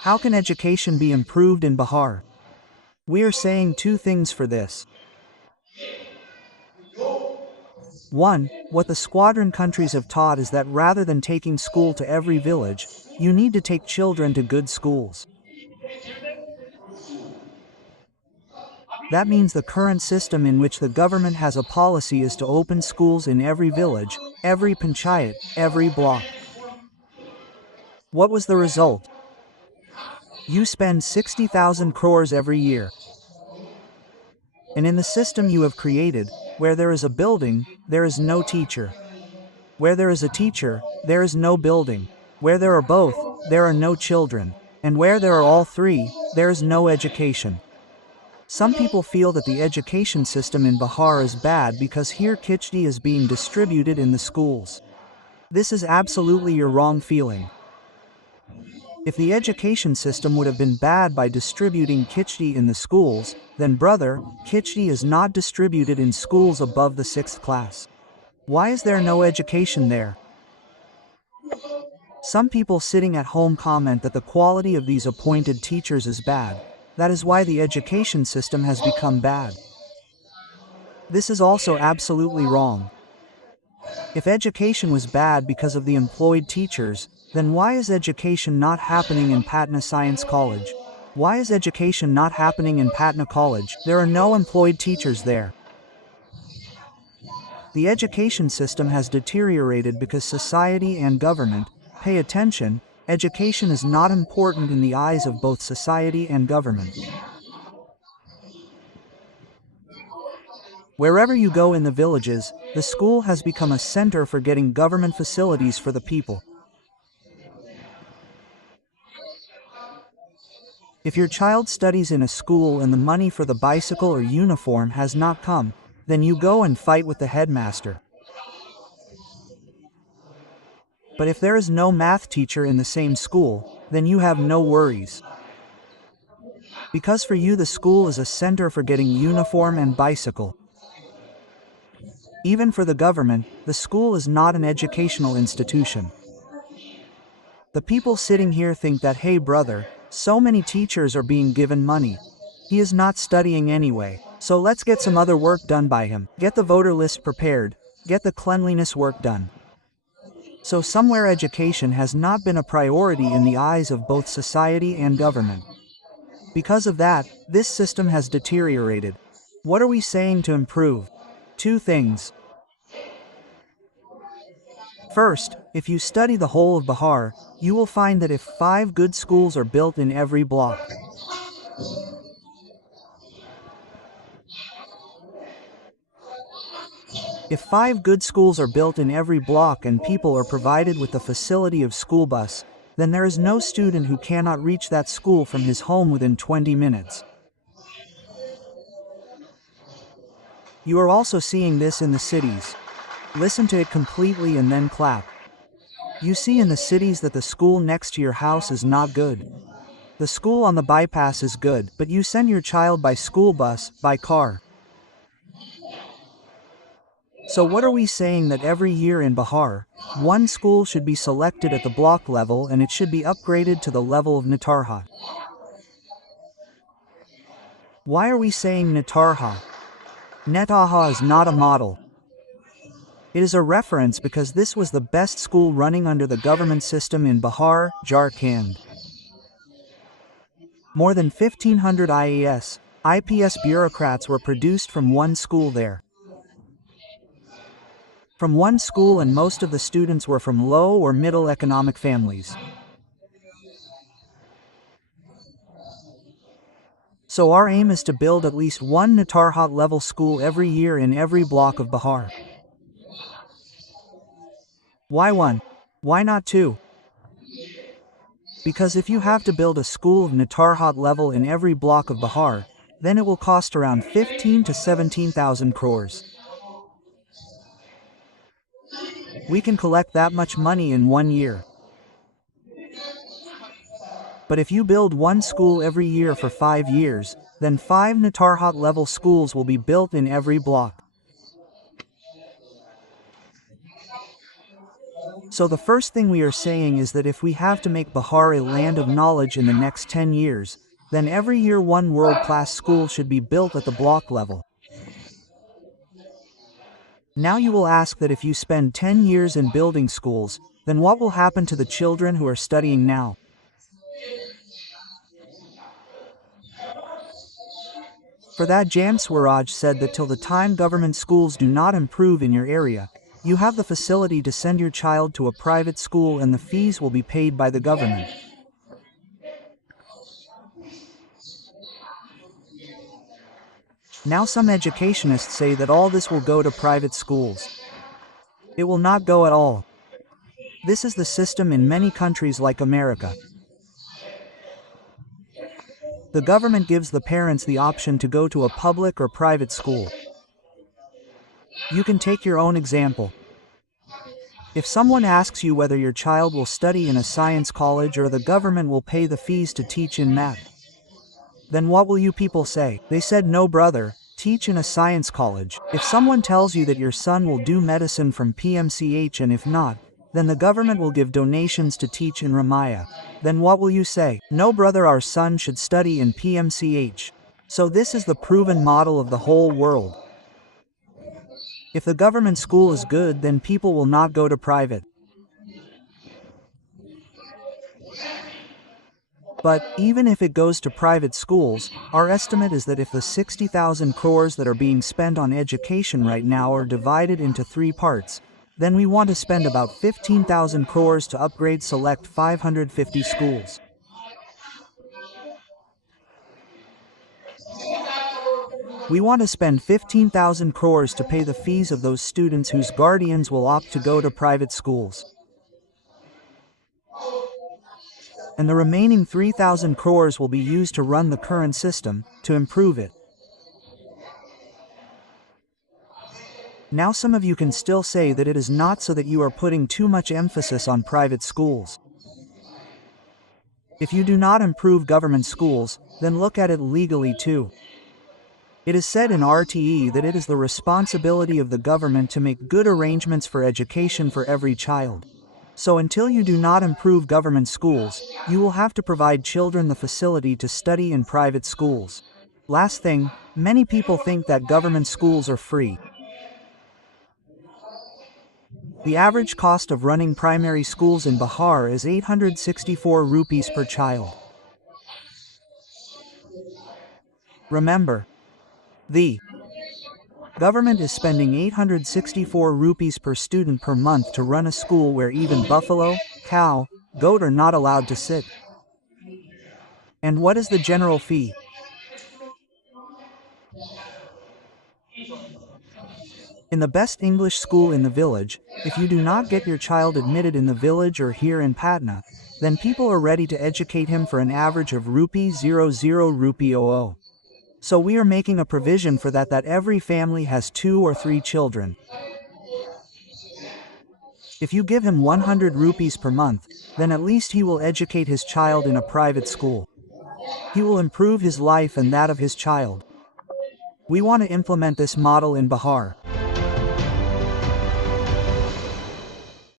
How can education be improved in Bihar? We are saying two things for this. 1. What the squadron countries have taught is that rather than taking school to every village, you need to take children to good schools. That means the current system in which the government has a policy is to open schools in every village, every panchayat, every block. What was the result? You spend 60,000 crores every year. And in the system you have created, where there is a building, there is no teacher. Where there is a teacher, there is no building. Where there are both, there are no children. And where there are all three, there is no education. Some people feel that the education system in Bihar is bad because here khichdi is being distributed in the schools. This is absolutely your wrong feeling. If the education system would have been bad by distributing khichdi in the schools, then brother, khichdi is not distributed in schools above the 6th class. Why is there no education there? Some people sitting at home comment that the quality of these appointed teachers is bad. That is why the education system has become bad. This is also absolutely wrong. If education was bad because of the employed teachers, then why is education not happening in Patna Science College? Why is education not happening in Patna College? There are no employed teachers there. The education system has deteriorated because society and government, pay attention, education is not important in the eyes of both society and government. Wherever you go in the villages, the school has become a center for getting government facilities for the people. If your child studies in a school and the money for the bicycle or uniform has not come, then you go and fight with the headmaster. But if there is no math teacher in the same school, then you have no worries. Because for you the school is a center for getting uniform and bicycle. Even for the government, the school is not an educational institution. The people sitting here think that, hey brother, so many teachers are being given money. He is not studying anyway, so let's get some other work done by him. Get the voter list prepared, get the cleanliness work done. So somewhere education has not been a priority in the eyes of both society and government. Because of that, this system has deteriorated. What are we saying to improve? Two things. First, if you study the whole of Bihar, you will find that if 5 good schools are built in every block, if 5 good schools are built in every block and people are provided with the facility of school bus, then there is no student who cannot reach that school from his home within 20 minutes. You are also seeing this in the cities. Listen to it completely and then clap. You see in the cities that the school next to your house is not good. The school on the bypass is good, but you send your child by school bus, by car. So what are we saying that every year in Bihar, one school should be selected at the block level and it should be upgraded to the level of Netarhat? Why are we saying Netarhat? Netaha is not a model. It is a reference because this was the best school running under the government system in Bihar, Jharkhand. More than 1,500 IAS, IPS bureaucrats were produced from one school there. From one school, and most of the students were from low or middle economic families. So our aim is to build at least one Netarhat level school every year in every block of Bihar. Why one? Why not two? Because if you have to build a school of Netarhat level in every block of Bihar, then it will cost around 15 to 17,000 crores. We can collect that much money in 1 year. But if you build one school every year for 5 years, then 5 Netarhat level schools will be built in every block. So the first thing we are saying is that if we have to make Bihar a land of knowledge in the next 10 years, then every year one world-class school should be built at the block level. Now you will ask that if you spend 10 years in building schools, then what will happen to the children who are studying now? For that, Jan Swaraj said that till the time government schools do not improve in your area, you have the facility to send your child to a private school and the fees will be paid by the government. Now some educationists say that all this will go to private schools. It will not go at all. This is the system in many countries like America. The government gives the parents the option to go to a public or private school. You can take your own example. If someone asks you whether your child will study in a science college or the government will pay the fees to teach in math, then what will you people say? They said, no brother, teach in a science college. If someone tells you that your son will do medicine from PMCH and if not, then the government will give donations to teach in Ramaya, then what will you say? No brother, our son should study in PMCH. So this is the proven model of the whole world. If the government school is good, then people will not go to private. But, even if it goes to private schools, our estimate is that if the 60,000 crores that are being spent on education right now are divided into 3 parts, then we want to spend about 15,000 crores to upgrade select 550 schools. We want to spend 15,000 crores to pay the fees of those students whose guardians will opt to go to private schools. And the remaining 3,000 crores will be used to run the current system, to improve it. Now some of you can still say that it is not, so that you are putting too much emphasis on private schools. If you do not improve government schools, then look at it legally too. It is said in RTE that it is the responsibility of the government to make good arrangements for education for every child. So until you do not improve government schools, you will have to provide children the facility to study in private schools. Last thing, many people think that government schools are free. The average cost of running primary schools in Bihar is 864 rupees per child. Remember, the government is spending 864 rupees per student per month to run a school where even buffalo, cow, goat are not allowed to sit. And what is the general fee? In the best English school in the village, if you do not get your child admitted in the village or here in Patna, then people are ready to educate him for an average of rupee 00 rupee 00. So we are making a provision for that every family has 2 or 3 children. If you give him 100 rupees per month, then at least he will educate his child in a private school. He will improve his life and that of his child. We want to implement this model in Bihar.